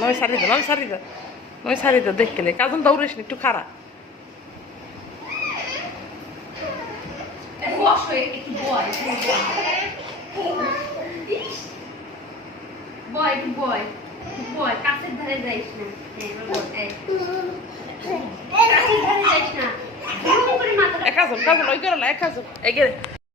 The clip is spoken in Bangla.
নয় সারি দে নয় সারি দে নয় সারি দে দেখলে কাজন দৌড়িস না একটু খারাপ কাজন কাজন ওই করে এক কাজন এগিয়ে